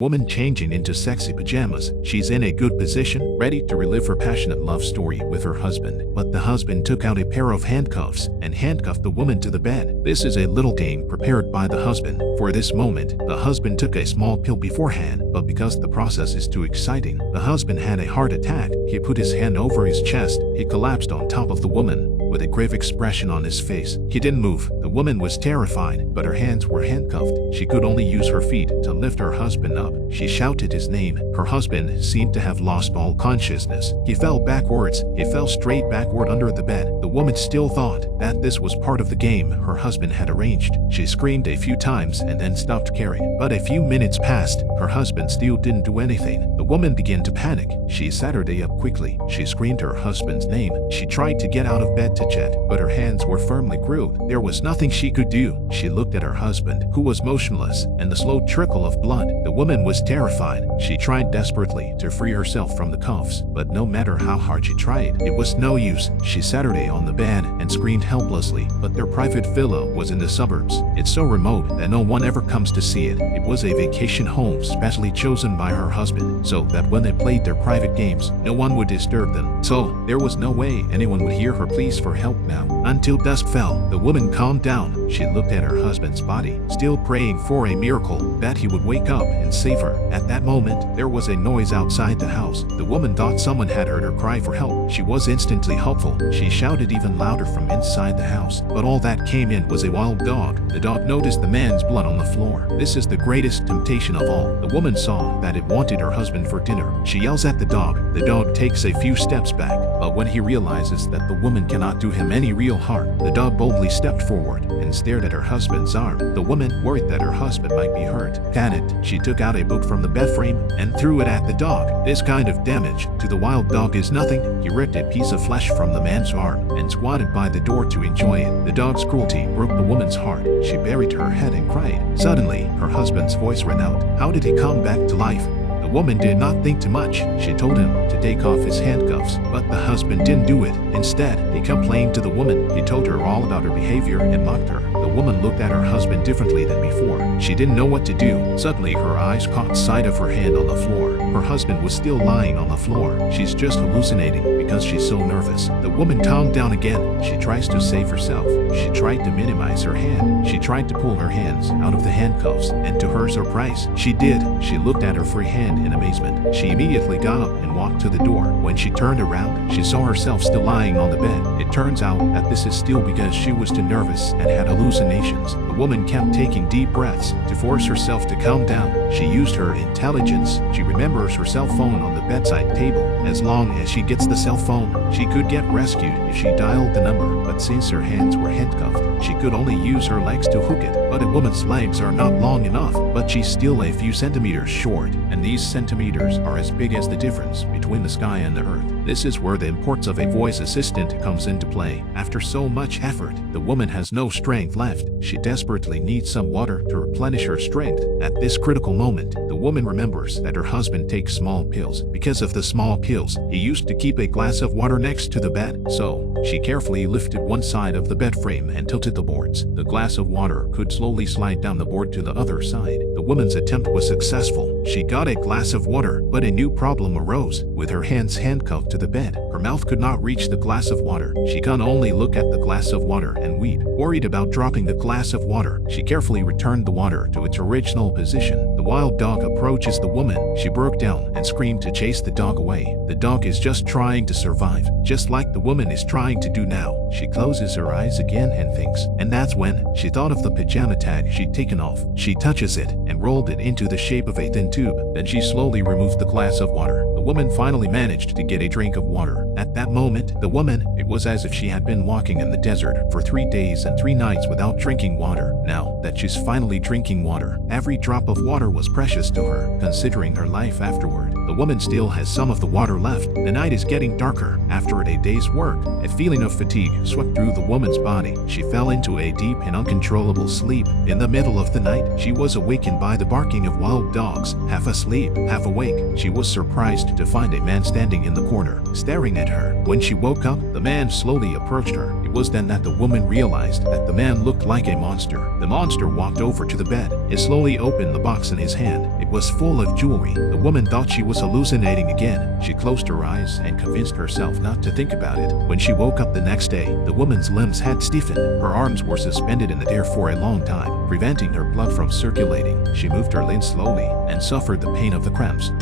Woman changing into sexy pajamas. She's in a good position, ready to relive her passionate love story with her husband. But the husband took out a pair of handcuffs and handcuffed the woman to the bed. This is a little game prepared by the husband. For this moment, the husband took a small pill beforehand, but because the process is too exciting, the husband had a heart attack. He put his hand over his chest. He collapsed on top of the woman with a grave expression on his face. He didn't move. The woman was terrified, but her hands were handcuffed. She could only use her feet to lift her husband up. She shouted his name. Her husband seemed to have lost all consciousness. He fell backwards. He fell straight backward under the bed. The woman still thought that this was part of the game her husband had arranged. She screamed a few times and then stopped caring. But a few minutes passed. Her husband still didn't do anything. The woman began to panic. She sat her day up quickly. She screamed her husband's name. She tried to get out of bed to chat, but her hands were firmly gripped. There was nothing she could do. She looked at her husband, who was motionless, and the slow trickle of blood. The woman was terrified. She tried desperately to free herself from the cuffs, but no matter how hard she tried, it was no use. She sat her day on the bed and screamed helplessly, but their private villa was in the suburbs. It's so remote that no one ever comes to see it. It was a vacation home specially chosen by her husband, so that when they played their private games, no one would disturb them. So there was no way anyone would hear her pleas for help now. Until dusk fell, the woman calmed down. She looked at her husband's body, still praying for a miracle, that he would wake up and save her. At that moment, there was a noise outside the house. The woman thought someone had heard her cry for help. She was instantly hopeful. She shouted even louder from inside the house. But all that came in was a wild dog. The dog noticed the man's blood on the floor. This is the greatest temptation of all. The woman saw that it wanted her husband for dinner. She yells at the dog. The dog takes a few steps back, but when he realizes that the woman cannot do him any real harm, the dog boldly stepped forward and stared at her husband's arm. The woman, worried that her husband might be hurt, panicked. She took out a book from the bed frame and threw it at the dog. This kind of damage to the wild dog is nothing. He ripped a piece of flesh from the man's arm and squatted by the door to enjoy it. The dog's cruelty broke the woman's heart. She buried her head and cried. Suddenly, her husband's voice rang out. How did he come back to life? The woman did not think too much. She told him to take off his handcuffs, but the husband didn't do it. Instead, he complained to the woman. He told her all about her behavior and mocked her. The woman looked at her husband differently than before. She didn't know what to do. Suddenly, her eyes caught sight of her hand on the floor. Her husband was still lying on the floor. She's just hallucinating because she's so nervous. The woman calmed down again. She tries to save herself. She tried to minimize her hand. She tried to pull her hands out of the handcuffs, and to her surprise, she did. She looked at her free hand in amazement. She immediately got up and walked to the door. When she turned around, she saw herself still lying on the bed. It turns out that this is still because she was too nervous and had hallucinations. The woman kept taking deep breaths to force herself to calm down. She used her intelligence. She remembers her cell phone on the bedside table. As long as she gets the cell phone, she could get rescued if she dialed the number. But since her hands were handcuffed, she could only use her legs to hook it. But a woman's legs are not long enough, but she's still a few centimeters short, and these centimeters are as big as the difference between the sky and the earth. This is where the importance of a voice assistant comes into play. After so much effort, the woman has no strength left. She desperately needs some water to replenish her strength. At this critical moment, the woman remembers that her husband takes small pills. Because of the small pills, he used to keep a glass of water next to the bed. So, she carefully lifted one side of the bed frame and tilted the boards. The glass of water could slowly slide down the board to the other side. The woman's attempt was successful. She got a glass of water, but a new problem arose. With her hands handcuffed to the bed, her mouth could not reach the glass of water. She could only look at the glass of water and weep. Worried about dropping the glass of water, she carefully returned the water to its original position. The wild dog approaches the woman. She broke down and screamed to chase the dog away. The dog is just trying to survive, just like the woman is trying to do now. She closes her eyes again and thinks. And that's when she thought of the pajama tag she'd taken off. She touches it and rolled it into the shape of a thin tube. Then she slowly removed the glass of water. The woman finally managed to get a drink of water. At that moment, the woman, it was as if she had been walking in the desert for 3 days and 3 nights without drinking water. Now that she's finally drinking water, every drop of water was precious to her, considering her life afterward. The woman still has some of the water left. The night is getting darker. After a day's work, a feeling of fatigue swept through the woman's body. She fell into a deep and uncontrollable sleep. In the middle of the night, she was awakened by the barking of wild dogs. Half asleep, half awake, she was surprised to find a man standing in the corner, staring at her. When she woke up, the man slowly approached her. It was then that the woman realized that the man looked like a monster. The monster walked over to the bed. He slowly opened the box in his hand. It was full of jewelry. The woman thought she was hallucinating again. She closed her eyes and convinced herself not to think about it. When she woke up the next day, the woman's limbs had stiffened. Her arms were suspended in the air for a long time, preventing her blood from circulating. She moved her limbs slowly and suffered the pain of the cramps.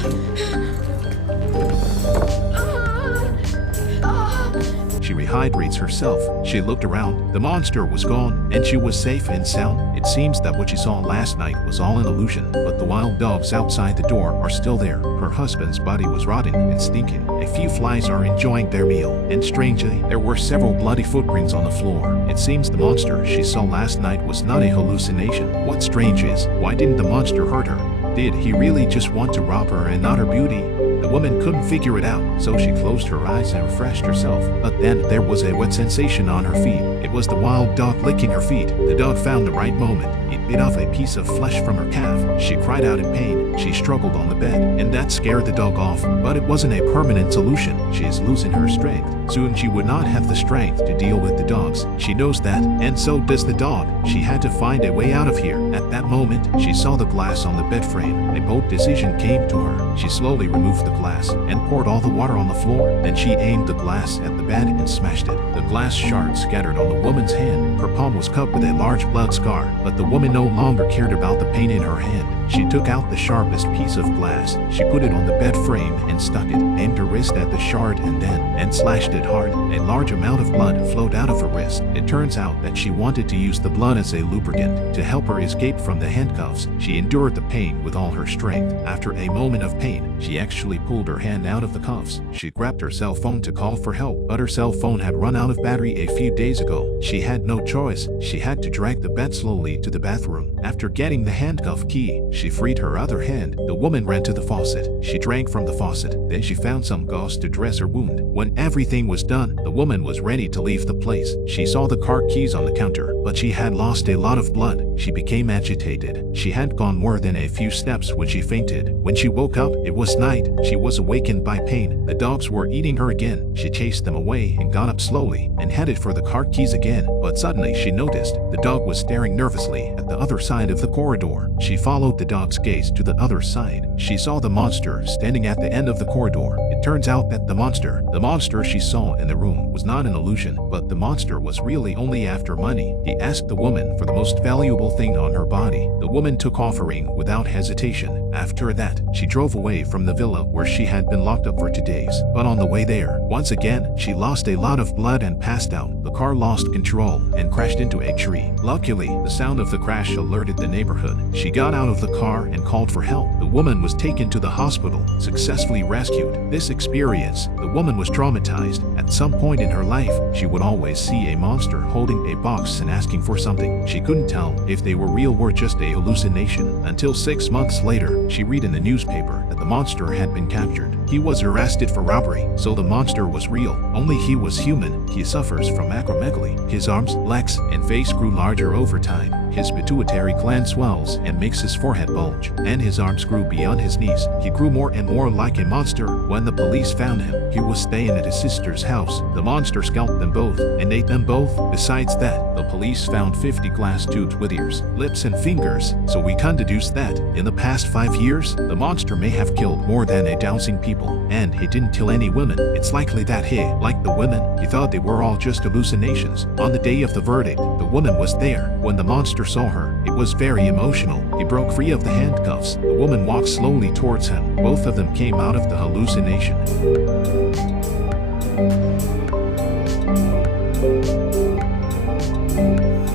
She rehydrates herself. She looked around. The monster was gone, and she was safe and sound. It seems that what she saw last night was all an illusion, but the wild dogs outside the door are still there. Her husband's body was rotting and stinking. A few flies are enjoying their meal, and strangely, there were several bloody footprints on the floor. It seems the monster she saw last night was not a hallucination. What's strange is, why didn't the monster hurt her? Did he really just want to rob her and not her beauty? The woman couldn't figure it out, so she closed her eyes and refreshed herself. But then there was a wet sensation on her feet. It was the wild dog licking her feet. The dog found the right moment. It bit off a piece of flesh from her calf. She cried out in pain. She struggled on the bed, and that scared the dog off. But it wasn't a permanent solution. She is losing her strength. Soon she would not have the strength to deal with the dogs. She knows that, and so does the dog. She had to find a way out of here. At that moment, she saw the glass on the bed frame. A bold decision came to her. She slowly removed the glass and poured all the water on the floor. Then she aimed the glass at the bed and smashed it. The glass shards scattered on the woman's hand. Her palm was cut with a large blood scar, but the woman no longer cared about the pain in her hand. She took out the sharpest piece of glass. She put it on the bed frame and stuck it, aimed her wrist at the shard and slashed it hard. A large amount of blood flowed out of her wrist. It turns out that she wanted to use the blood as a lubricant to help her escape from the handcuffs. She endured the pain with all her strength. After a moment of pain, she actually pulled her hand out of the cuffs. She grabbed her cell phone to call for help, but her cell phone had run out of battery a few days ago. She had no choice. She had to drag the bed slowly to the bathroom. After getting the handcuff key, she freed her other hand. The woman ran to the faucet. She drank from the faucet. Then she found some gauze to dress her wound. When everything was done, the woman was ready to leave the place. She saw the car keys on the counter, but she had lost a lot of blood. She became agitated. She had gone more than a few steps when she fainted. When she woke up, it was night. She was awakened by pain. The dogs were eating her again. She chased them away and got up slowly and headed for the car keys again. But suddenly she noticed the dog was staring nervously at the other side of the corridor. She followed the dog's gaze to the other side. She saw the monster standing at the end of the corridor. It turns out that the monster she saw in the room was not an illusion, but the monster was really only after money. He asked the woman for the most valuable thing on her body. The woman took offering without hesitation. After that, she drove away from the villa where she had been locked up for 2 days. But on the way there, once again, she lost a lot of blood and passed out. The car lost control and crashed into a tree. Luckily, the sound of the crash alerted the neighborhood. She got out of the car and called for help. The woman was taken to the hospital, successfully rescued. This experience, the woman was traumatized. At some point in her life, she would always see a monster holding a box and asking for something. She couldn't tell if they were real or just a hallucination. Until 6 months later, she read in the newspaper that the monster had been captured. He was arrested for robbery, so the monster was real. Only he was human. He suffers from acromegaly. His arms, legs, and face grew larger over time. His pituitary gland swells and makes his forehead bulge, and his arms grew beyond his knees. He grew more and more like a monster. When the police found him, he was staying at his sister's house. The monster scalped them both and ate them both. Besides that, the police found 50 glass tubes with ears, lips, and fingers, so we can deduce that in the past 5 years, the monster may have killed more than 1,000 people, and he didn't kill any women. It's likely that he, like the women, he thought they were all just hallucinations. On the day of the verdict, the woman was there. When the monster saw her, it was very emotional. He broke free of the handcuffs. The woman walked slowly towards him. Both of them came out of the hallucination.